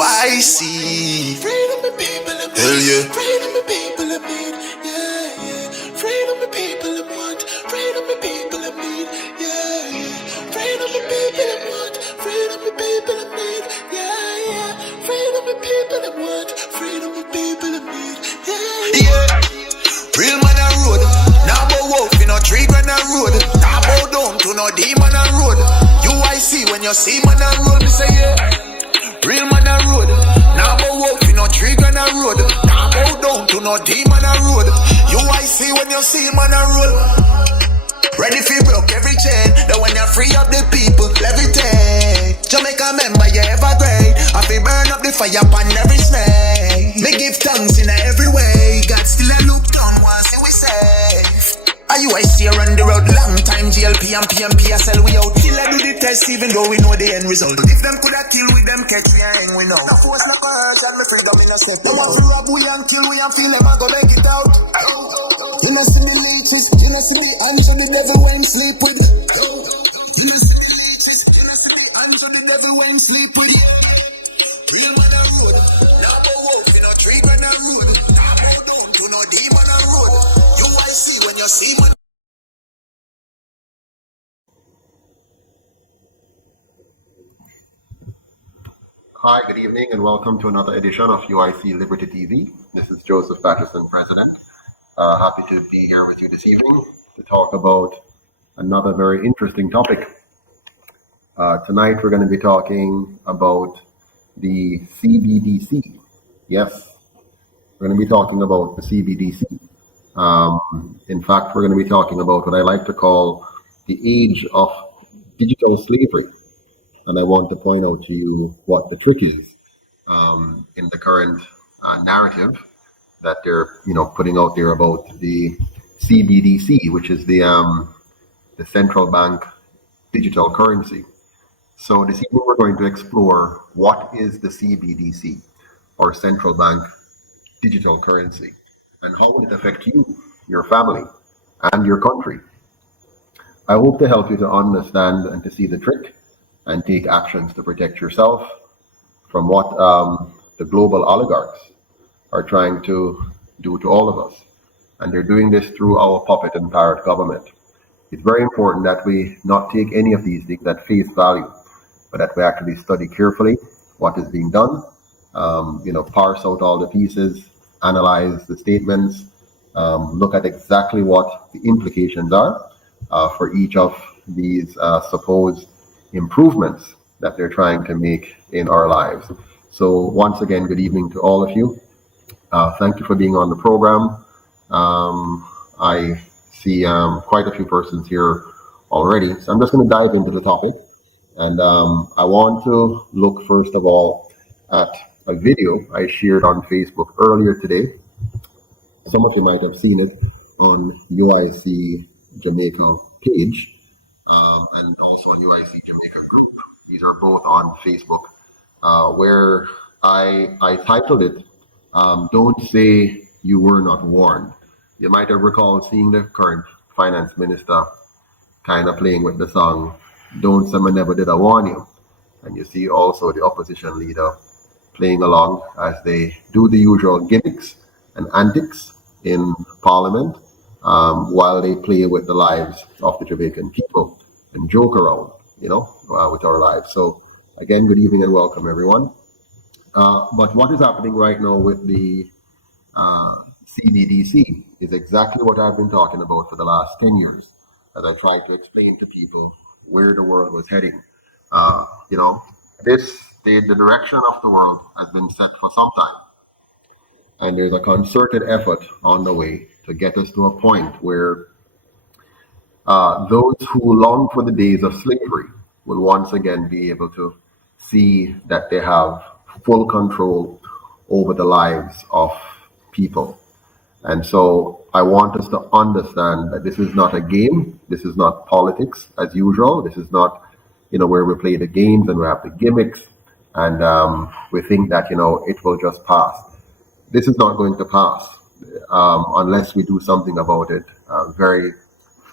UIC. Freedom the people of Hell yeah. Freedom the people of need. Yeah, yeah. Freedom the people of want. Freedom the people of need. Yeah, yeah. Freedom the people of want. Freedom the people of need. Yeah, yeah. Freedom the people of want. Freedom the people of need. Yeah, Yeah. Real man on road. Now bow wolf in a tree grand on road. Now bow down to no demon on road. UIC when you see man on road, me say yeah. Real man on road. Now bow wolf in a tree grand on road. Now bow down to no demon on road. UIC when you see man on road. Ready for broke every chain. That when you free up the people, levitate. Jamaica member, you ever great. I feel burn up the fire upon every snake. Me give thanks in every way. God still a look down once see we safe. UIC around the road, long time GLP and PMP, I sell we out. Till I do the test, even though we know the end result. If them coulda kill with them, catch me and hang we know. The force not coercion, me freedom in a step. Them want to rob we and kill we and feel them, I go make it out. You know see the leeches, you know see the hands of the devil when sleep with. You know see the leeches, you know see the hands of the devil when sleep with. Real man on road, now go wolf in a tree grand on road. Now go down to no demon on road. UIC when you see man. Hi, good evening, and welcome to another edition of UIC Liberty TV. This is Joseph Patterson, President. Happy to be here with you this evening to talk about another very interesting topic. Tonight we're going to be talking about the CBDC. Yes, we're going to be talking about the CBDC. In fact, we're going to be talking about what I like to call the age of digital slavery. And I want to point out to you what the trick is in the current narrative that they're, putting out there about the CBDC, which is the central bank digital currency. So this evening we're going to explore what is the CBDC, or central bank digital currency, and how will it affect you, your family, and your country. I hope to help you to understand and to see the trick and take actions to protect yourself from what the global oligarchs are trying to do to all of us. And they're doing this through our puppet and parrot government. It's very important that we not take any of these things at face value, but that we actually study carefully what is being done, parse out all the pieces, analyze the statements, look at exactly what the implications are for each of these supposed improvements that they're trying to make in our lives. So once again, good evening to all of you. Thank you for being on the program. I see quite a few persons here already, so I'm just going to dive into the topic. And I want to look first of all at a video I shared on Facebook earlier today. Some of you might have seen it on UIC Jamaica page. And also on UIC Jamaica group. These are both on Facebook, where I titled it, Don't Say You Were Not Warned. You might have recalled seeing the current finance minister kind of playing with the song, Don't Say Me Never Did I Warn You. And you see also the opposition leader playing along as they do the usual gimmicks and antics in Parliament, while they play with the lives of the Jamaican people and joke around, with our lives. So again, good evening and welcome everyone. But what is happening right now with the CBDC is exactly what I've been talking about for the last 10 years, as I tried to explain to people where the world was heading. The direction of the world has been set for some time. And there's a concerted effort on the way to get us to a point where those who long for the days of slavery will once again be able to see that they have full control over the lives of people. And so I want us to understand that this is not a game. This is not politics as usual. This is not, where we play the games and we have the gimmicks and we think that, it will just pass. This is not going to pass unless we do something about it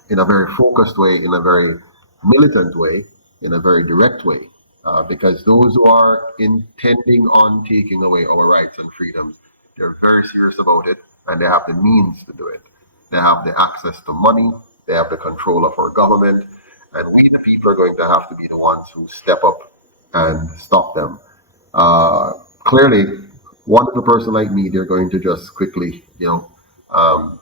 in a very focused way, in a very militant way, in a very direct way. because those who are intending on taking away our rights and freedoms, they're very serious about it, and they have the means to do it. They have the access to money, they have the control of our government, and we, the people, are going to have to be the ones who step up and stop them. Clearly, one person like me, they're going to just quickly,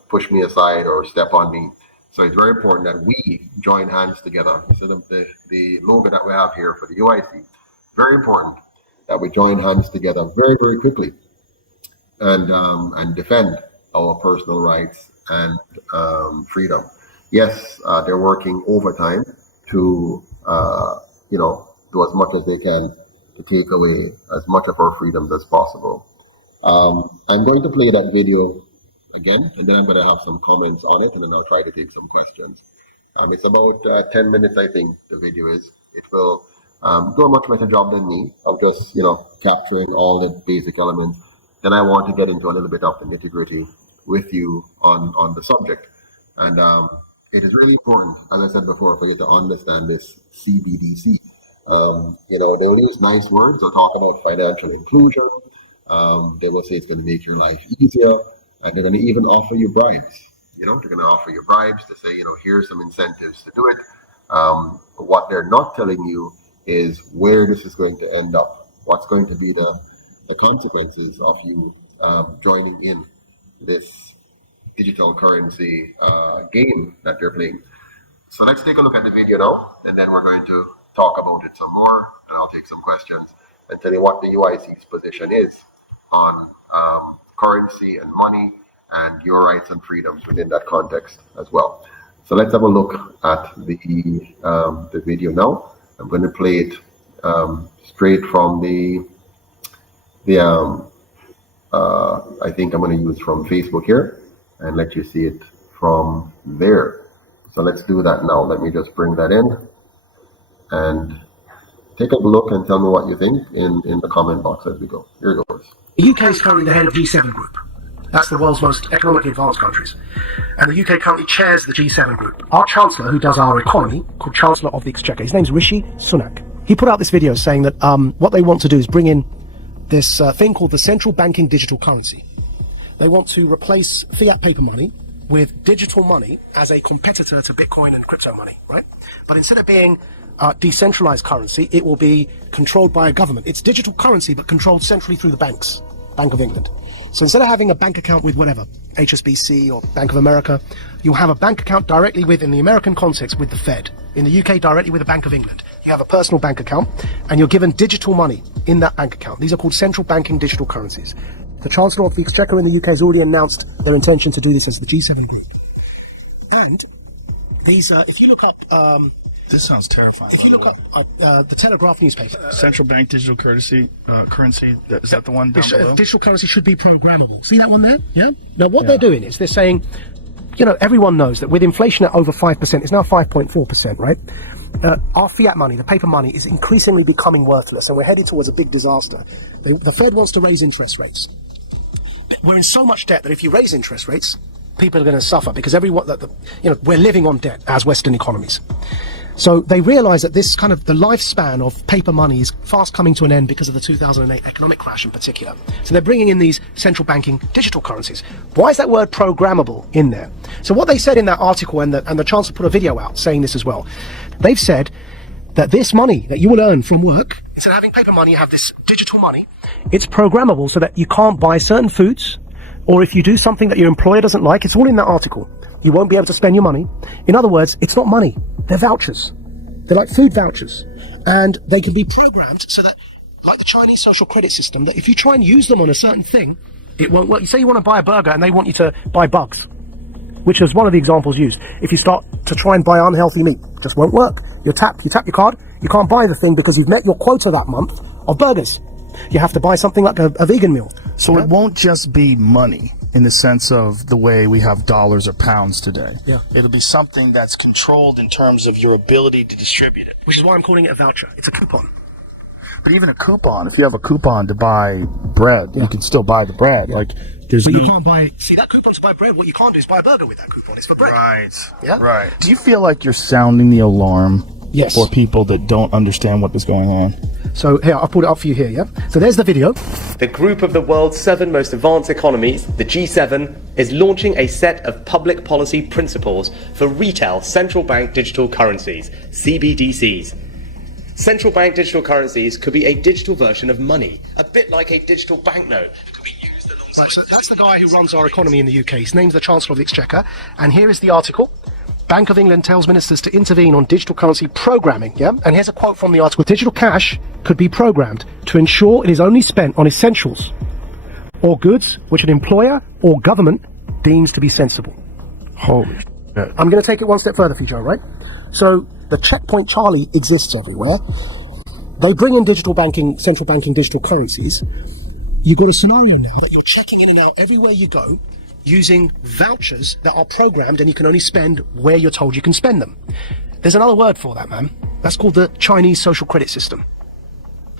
push me aside or step on me. So it's very important that we join hands together. So the logo that we have here for the UIC, very important that we join hands together very, very quickly and defend our personal rights and freedom. Yes, they're working overtime to, do as much as they can to take away as much of our freedoms as possible. I'm going to play that video again, and then I'm going to have some comments on it, and then I'll try to take some questions. It's about 10 minutes, I think, the video is. It will do a much better job than me of just, capturing all the basic elements. Then I want to get into a little bit of the nitty-gritty with you on the subject. And it is really important, as I said before, for you to understand this CBDC. They'll use nice words. They'll talk about financial inclusion. They will say it's going to make your life easier. And they're going to even offer you bribes. They're going to offer you bribes to say, here's some incentives to do it. What they're not telling you is where this is going to end up. What's going to be the consequences of you joining in this digital currency game that they're playing. So let's take a look at the video now, and then we're going to talk about it some more, and I'll take some questions and tell you what the UIC's position is on currency and money and your rights and freedoms within that context as well. So let's have a look at the video now. I'm going to play it straight from I think I'm going to use from Facebook here and let you see it from there. So let's do that now. Let me just bring that in and take a look and tell me what you think in the comment box as we go. Here it goes. The UK is currently the head of G7 group. That's the world's most economically advanced countries. And the UK currently chairs the G7 group. Our Chancellor, who does our economy, called Chancellor of the Exchequer, his name's Rishi Sunak. He put out this video saying that what they want to do is bring in this thing called the central banking digital currency. They want to replace fiat paper money with digital money as a competitor to Bitcoin and crypto money, right? But instead of being decentralized currency, it will be controlled by a government. It's digital currency, but controlled centrally through the banks, Bank of England. So instead of having a bank account with whatever, HSBC or Bank of America, you'll have a bank account directly in the American context with the Fed. In the UK, directly with the Bank of England. You have a personal bank account, and you're given digital money in that bank account. These are called central banking digital currencies. The Chancellor of the Exchequer in the UK has already announced their intention to do this as the G7 group. And these, if you look up... this sounds terrifying. If you look up the Telegraph newspaper... Central bank digital currency, is that the one down below? Digital currency should be programmable. See that one there? Yeah? Now, what they're doing is they're saying, everyone knows that with inflation at over 5%, it's now 5.4%, right? Our fiat money, the paper money, is increasingly becoming worthless, and we're headed towards a big disaster. The Fed wants to raise interest rates. We're in so much debt that if you raise interest rates, people are going to suffer because we're living on debt as Western economies. So they realize that this kind of the lifespan of paper money is fast coming to an end because of the 2008 economic crash in particular. So they're bringing in these central banking digital currencies. Why is that word programmable in there? So what they said in that article, and the Chancellor put a video out saying this as well, they've said that this money that you will earn from work, instead of having paper money, you have this digital money. It's programmable so that you can't buy certain foods, or if you do something that your employer doesn't like, it's all in that article. You won't be able to spend your money. In other words, it's not money. They're vouchers. They're like food vouchers. And they can be programmed so that, like the Chinese social credit system, that if you try and use them on a certain thing, it won't work. You say you want to buy a burger and they want you to buy bugs, which is one of the examples used. If you start to try and buy unhealthy meat, it just won't work. You tap your card, you can't buy the thing because you've met your quota that month of burgers. You have to buy something like a vegan meal. So it won't just be money in the sense of the way we have dollars or pounds today. Yeah. It'll be something that's controlled in terms of your ability to distribute it. Which is why I'm calling it a voucher. It's a coupon. But even a coupon, if you have a coupon to buy bread, you can still buy the bread. Like, there's But you can't buy... See, that coupon to buy bread, what you can't do is buy a burger with that coupon. It's for bread. Right. Yeah? Right. Do you feel like you're sounding the alarm Yes. for people that don't understand what is going on. So here, I'll put it up for you here, yeah? So there's the video. The group of the world's 7 most advanced economies, the G7, is launching a set of public policy principles for retail central bank digital currencies, CBDCs. Central bank digital currencies could be a digital version of money, a bit like a digital banknote. Right, so that's the guy who runs our economy in the UK. His name's the Chancellor of the Exchequer. And here is the article. Bank of England tells ministers to intervene on digital currency programming, yeah? And here's a quote from the article. Digital cash could be programmed to ensure it is only spent on essentials or goods which an employer or government deems to be sensible. Holy shit. I'm going to take it one step further for you, Joe, right? So the checkpoint Charlie exists everywhere. They bring in digital banking, central banking digital currencies. You've got a scenario now that you're checking in and out everywhere you go using vouchers that are programmed, and you can only spend where you're told you can spend them. There's another word for that, man. That's called the Chinese social credit system.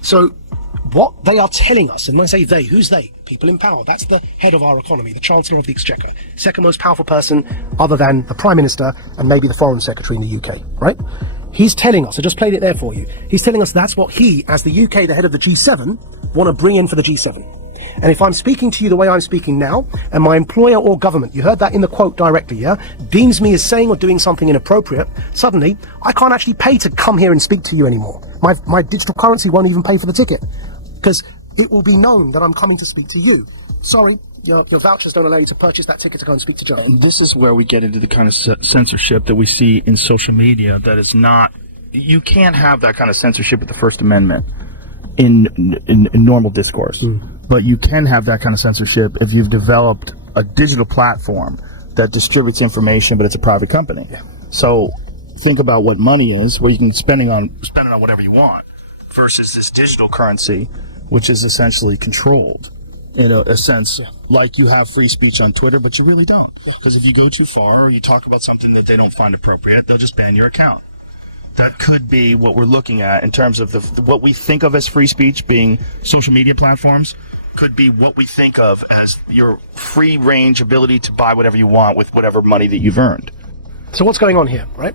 So what they are telling us, and when I say they, who's they? People in power. That's the head of our economy, the Chancellor of the Exchequer, second most powerful person other than the Prime Minister and maybe the Foreign Secretary in the UK, right? He's telling us, I just played it there for you, he's telling us that's what he, as the UK, the head of the G7, want to bring in for the G7. And if I'm speaking to you the way I'm speaking now, and my employer or government, you heard that in the quote directly, yeah, deems me as saying or doing something inappropriate, suddenly I can't actually pay to come here and speak to you anymore. My digital currency won't even pay for the ticket, because it will be known that I'm coming to speak to you. Sorry, your vouchers don't allow you to purchase that ticket to go and speak to Joe. And this is where we get into the kind of censorship that we see in social media that is not... You can't have that kind of censorship with the First Amendment in normal discourse. But you can have that kind of censorship if you've developed a digital platform that distributes information, but it's a private company. Yeah. So think about what money is, where you can spend it on whatever you want, versus this digital currency, which is essentially controlled in a sense, like you have free speech on Twitter, but you really don't. Because if you go too far or you talk about something that they don't find appropriate, they'll just ban your account. That could be what we're looking at in terms of what we think of as free speech being social media platforms, could be what we think of as your free range ability to buy whatever you want with whatever money that you've earned. So what's going on here, right?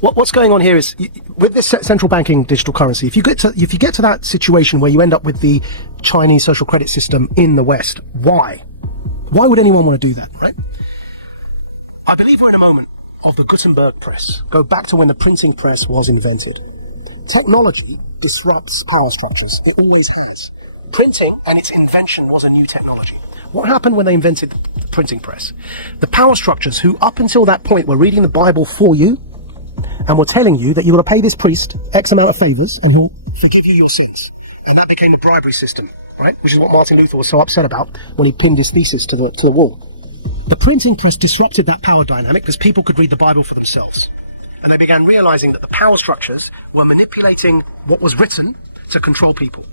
What's going on here is, with this central banking digital currency, if you get to that situation where you end up with the Chinese social credit system in the West, why would anyone want to do that, right? I believe we're in a moment of the Gutenberg press. Go back to when the printing press was invented. Technology disrupts power structures. It always has. Printing and its invention was a new technology. What happened when they invented the printing press? The power structures who up until that point were reading the Bible for you and were telling you that you got to pay this priest X amount of favors and he'll forgive you your sins. And that became the bribery system, right? Which is what Martin Luther was so upset about when he pinned his thesis to the wall. The printing press disrupted that power dynamic because people could read the Bible for themselves. And they began realizing that the power structures were manipulating what was written to control people.